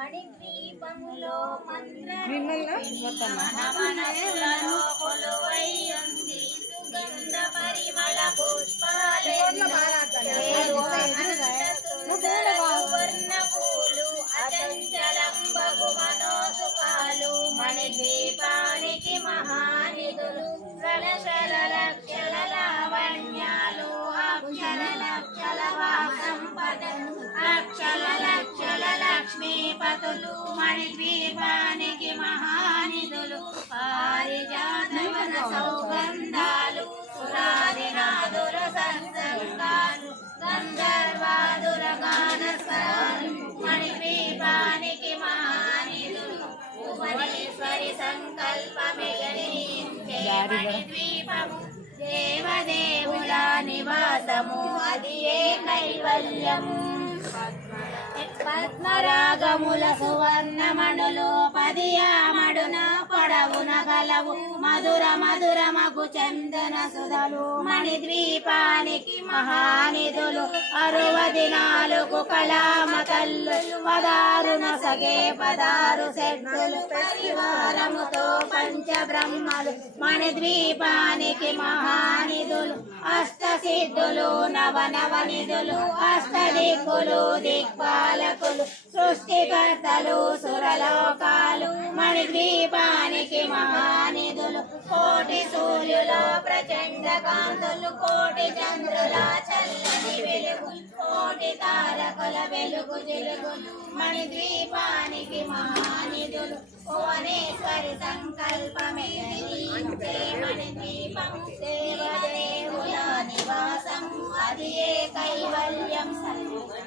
మణిద్వీపములో మంత్రమనసులలో కొలువై ఉంది సుగంధ పరిమళ పుష్పాలెన్నోవర్ణ పూలు అచంచలం బగు మనోసుఖాలు మణిద్వీపానికి మహానిధులు రళశల లక్షల లావణ్యాలు అక్షర లక్షల సంపదలు అక్షల లక్షల లక్ష్మీపతులు మణిద్వీపానికి మహానిధులు పారిజాతవన సౌగంధాలు సురాదినాదుల సత్సంగాలు గంధర్వాదుల గానస్వరాలు మణిద్వీపానికి మహానిధులు భువనేశ్వరి సంకల్పమే జనించే మణిద్వీపము దేవదేవుల నివాసము అది ఏ కైవల్యము పద్మరాగముల సువర్ణమణులు పదియామడున పొడవున గలవు మధుర మధురమగు చందన సుధలు మణిద్వీపానికి మహానిధులు 64 కళామతల్లు పదారున సగే 16 శక్తులు పరివారముతో పంచబ్రహ్మలు మణిద్వీపానికి మహానిధులు అష్టసిద్ధులు నవనవనిధులు అష్టదిక్కులు దిక్పాలకులు సృష్టికర్తలు సురలోకాలు మణిద్వీపానికి మహానిధులు కోటి సూర్యుల ప్రచండ కాంతులు కోటి చంద్రుల చల్లని వెలుగులు కోటి తారకుల వెలుగు జిలుగులు మణిద్వీపానికి మహానిధులు భువనేశ్వరి సంకల్పమే జనించే మణిద్వీపము దేవదేవుల నివాసము అది ఏ కైవల్యం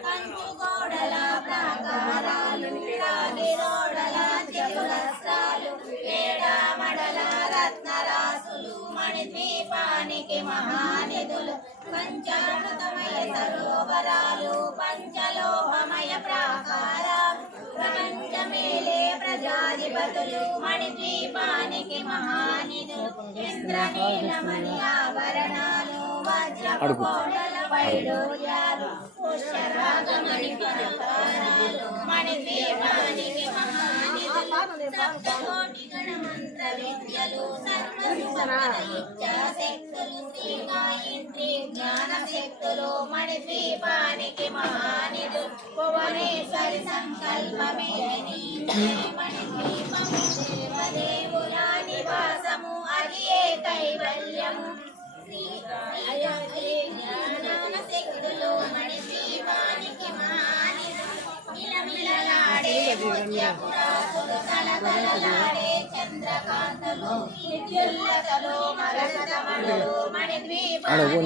కంచుగోడల ప్రాకారాలు రాగిరోడల చతురస్రాలు ఏడామడల రత్నరాసులు మణిద్వీపానికి మహానిధులు పంచామృతమయ సరోవరాలు పంచలోహమయ ప్రాకారాలు ప్రపంచమేలే ప్రజాధిపతులు మణిద్వీపానికి మహానిధులు ఇంద్రనీలమణి ఆభరణాలు వజ్రపు కోటల వైడూర్యాలు పుష్యరాగమణి పరకారాలు మణిద్వీపానికి మహానిధులు సప్తకోటి గణ మంత్ర విద్యలు సర్వసంపద ఇచ్చా శక్తులు శ్రీ గాయత్రి జ్ఞాన శక్తులు మణిద్వీపానికి మహానిధులు భువనేశ్వరి సంకల్పమే జనించే మణిద్వీపము దేవదేవుల నివాసము అది ఏ కైవల్యము జ్ఞాన శక్తులు మణిద్వీపానికి మహానిధులు మిలమిలలాడే ముత్యపురాసులు తలతలలాడే చంద్రకాంతలు విద్యుల్లతలు మరకతమణులు మణిద్వీపానికి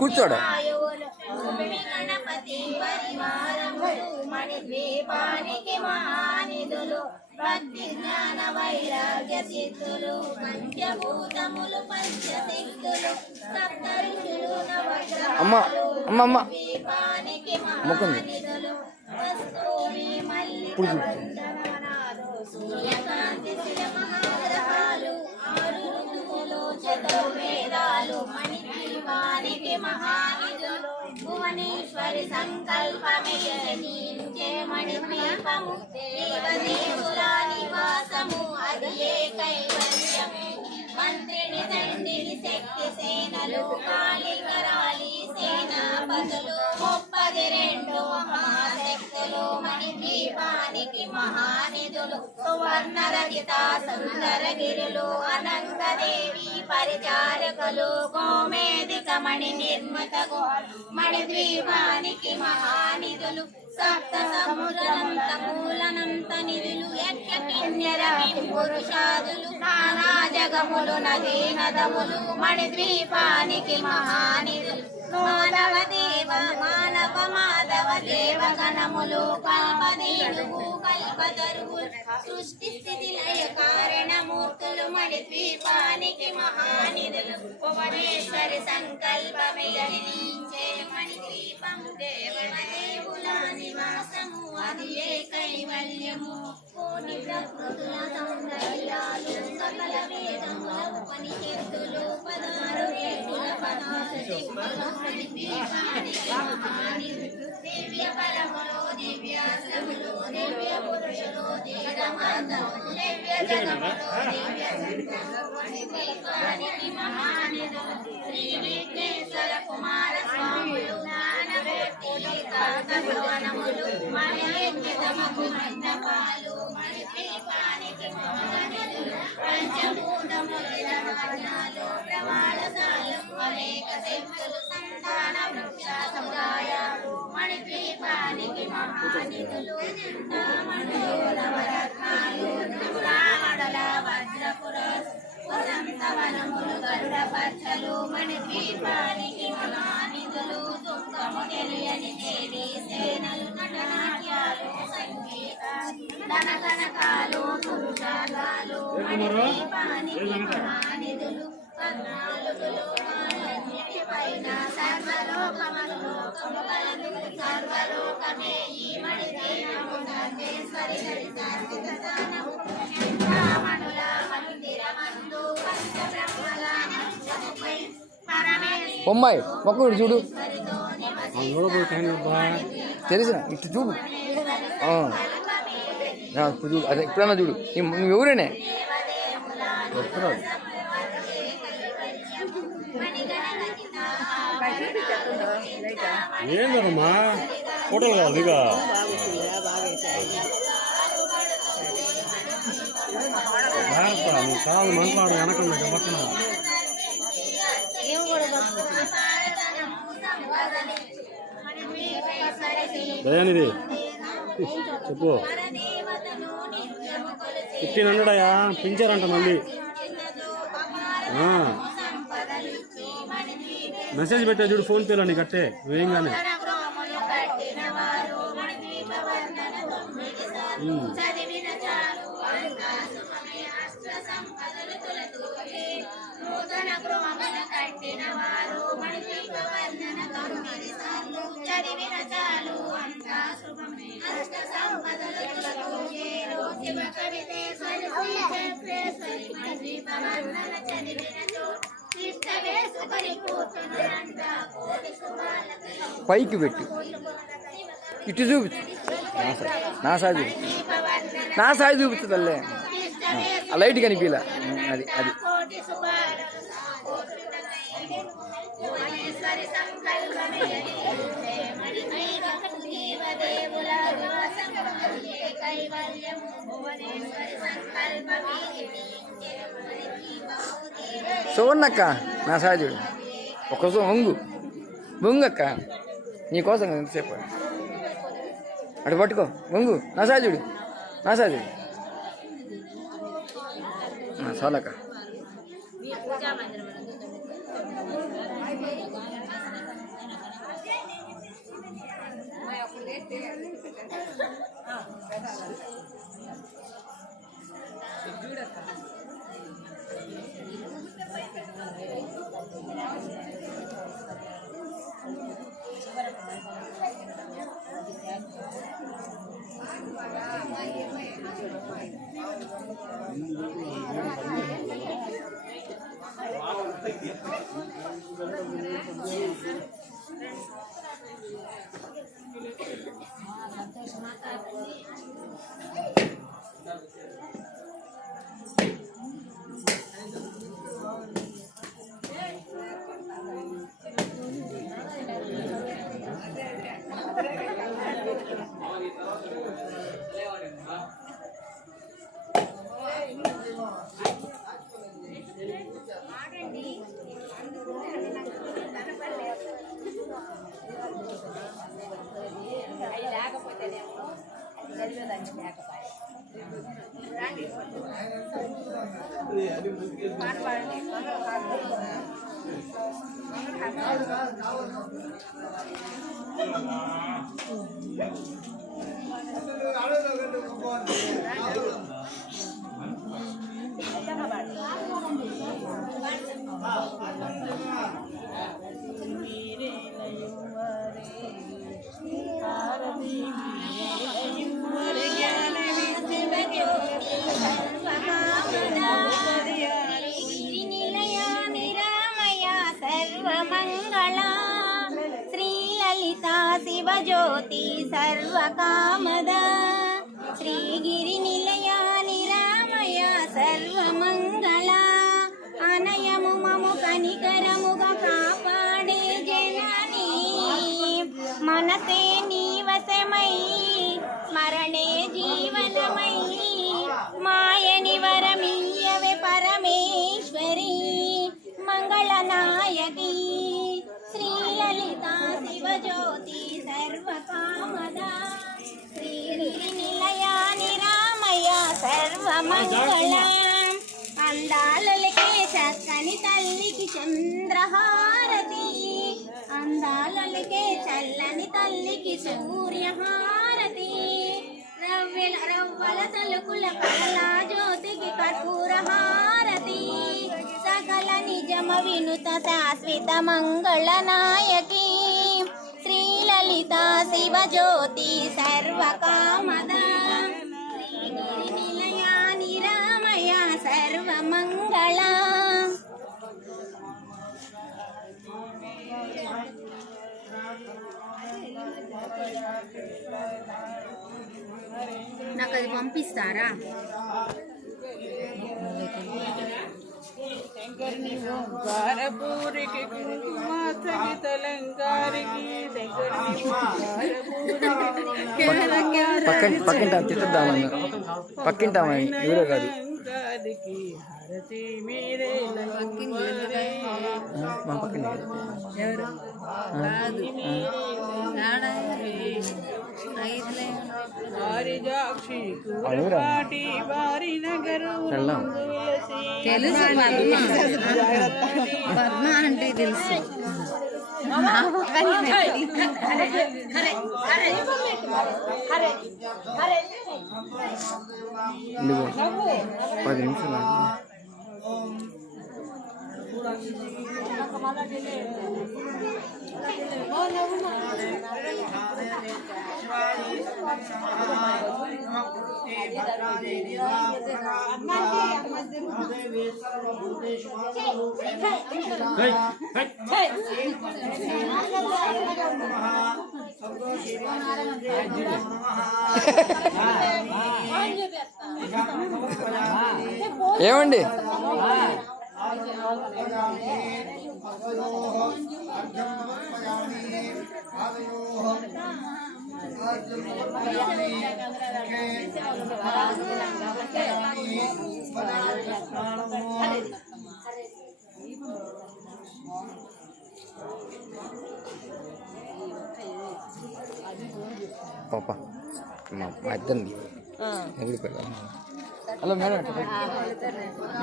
కూర్చోడ గణపతి పరివారములు మణిద్వీపానికి మహానిధులు భక్తి జ్ఞాన వైరాగ్య సిద్ధులు పంచభూతములు పంచశక్తులు సప్త ఋషులు నవగ్రహాలు ద్వీపానికి మహానిధులు వస్తూరి మల్లికవందనాలు సూర్యకాంతి శిల మహాగ్రహాలు 6 ఋతువులు చతుర్వేదాలు మణిద్వీపానికి మహానిధులు భువనేశ్వరి సంకల్పమే జనించే మణిద్వీపము దేవదేవుల నివాసము అది ఏ కైవల్యము మంత్రిని దండిని శక్తి సేనలు కాళికరాళి సేనాపతులు 32 మహాశక్తులు మణిద్వీపానికి మహానిధులు సువర్ణ రజిత సుందర గిరులు అనంతదేవి పరిచారకులు గోమేధిక మణి నిర్మత మణిద్వీపానికి మహానిధులు సప్త సముద్రనంత మూలనంత నిధులు యజ్ఞకిన్యర పురుషాదులు నానా జగములు నదీ నదములు మణిద్వీపానికి మహానిధులు మానవ దేవ మానవ మాధవ దేవ గణములు కల్పదేనుగు కల్పతరువులు సృష్టి స్థితి లయ కారణమూర్తులు మణిద్వీపానికి మహానిధులు భువనేశ్వరి సంకల్పమే జనించే మణిద్వీపము దేవదేవుల నివాసము అది ఏ కైవల్యము కోటి ప్రకృతుల సౌందర్యాలు సకల వేదముల ఉపనిషత్తులు 16 రేకుల 16 దిక్కులు దివ్య ఫలములు దివ్యాశ్రములు దివ్య పురుషులు ధీరమాతములు దివ్య జగములు దివ్య దీపానికి మహానిధులు శ్రీ విఘ్నేశ్వర కుమార స్వాములు జ్ఞానవేత్తి కాకభవనములు మణియజ్ఞతమగు మండపాలు మణిద్వీపానికి మహానిధులు పంచభూతములు జనాలు ప్రమాణశాలం అనేక శక్తులు సంతాన వృక్ష సముదాయాలు మణిద్వీపానికి మహానిధులు నవరత్నాలు రామడల వజ్రపురములు గరుడ పచ్చలు మణిద్వీపానికి మహానిధులు దుఃఖము తెలియని దేవి సేనలు నటనాట్యాలు సంగీత ధనకనకాలు పురుషాలు మణిద్వీపానికి మహానిధులు పద్నాలుగులు పైన సర్వలోకములు సర్వలోకమే ఈ మణిదేహము సర్వేశ్వరి దరిదానము రామణుల మందిరమందు పంచబ్రహ్మల మంచముపై బొమ్మాయి మొక్క చూడు తెలిసిన ఇటు చూడు ఇప్పుడు చూడు అదే ఇప్పుడన్నా చూడు నువ్వు ఎవరేనే ఏందమ్మా ఫోటోలు కావాలి ఇక నువ్వు కాదు మాట్లాడు వెనకుండా పక్కన దయానిది చెప్పు 1500 అయ్యా పించారంట మళ్ళీ మెసేజ్ పెట్టా చూడు ఫోన్ పేలో నీకు కట్టే వేయంగానే పైకి పెట్టు ఇటు చూపించు నా సాయి నా సాయి చూపించదల్లే ఆ లైట్ కనిపించలే అది అది చూడనక్క నా సాయి చూడు ఒక్కసం వంగు అక్క నీకోసం ఎంతసేపు అటు పట్టుకో వంగు నా సాయి చూడు చాలక్క శివజ్యోతి సర్వకామద శ్రీగిరి నిలయ నిరామయ సర్వమంగళ అనయము మము కనికరముగా కాపాడే జనని మనసే నీవశమై స్మరణే జీవనమై మాయని వరమియ్యవే పరమేశ్వరి మంగళనాయకి శ్రీలలిత శివజ్యోతి సర్వకామద శ్రీగిరి నిలయ నిరామయ సర్వమంగళ అందాలకే చక్కని తల్లికి చంద్రహారతి అందాలకే చల్లని తల్లికి సూర్యహారతి రవ్వల తలుకుల కళా జ్యోతికి కర్పూర హారతి సకల నిజమ వినుత శాశ్వత మంగళ నాయకి శ్రీలలిత శివజ్యోతి సర్వకామద శ్రీగిరి నిలయ నిరామయ సర్వమంగళ నాకు అది పంపిస్తారా? పూరికి కుంకుమ సగితలంగారికి పక్కింటా తిట్టుద్దామన్నా పక్కింటామా ఎవరో కాదు హారతి మీరే మా పక్కన ఎవరు వారిజాక్షి పాటి వారి నగరు తెలుసు పద్మ అంటే తెలుసు ఇదిగో 10 నిమిషాలు ఆగు. ఏమండి పాప మా ఇద్దరిని హలో మేడం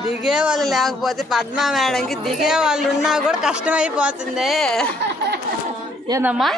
దిగే వాళ్ళు లేకపోతే పద్మ మేడంకి దిగే వాళ్ళు ఉన్నా కూడా కష్టమైపోతుంది. ఏందమ్మా?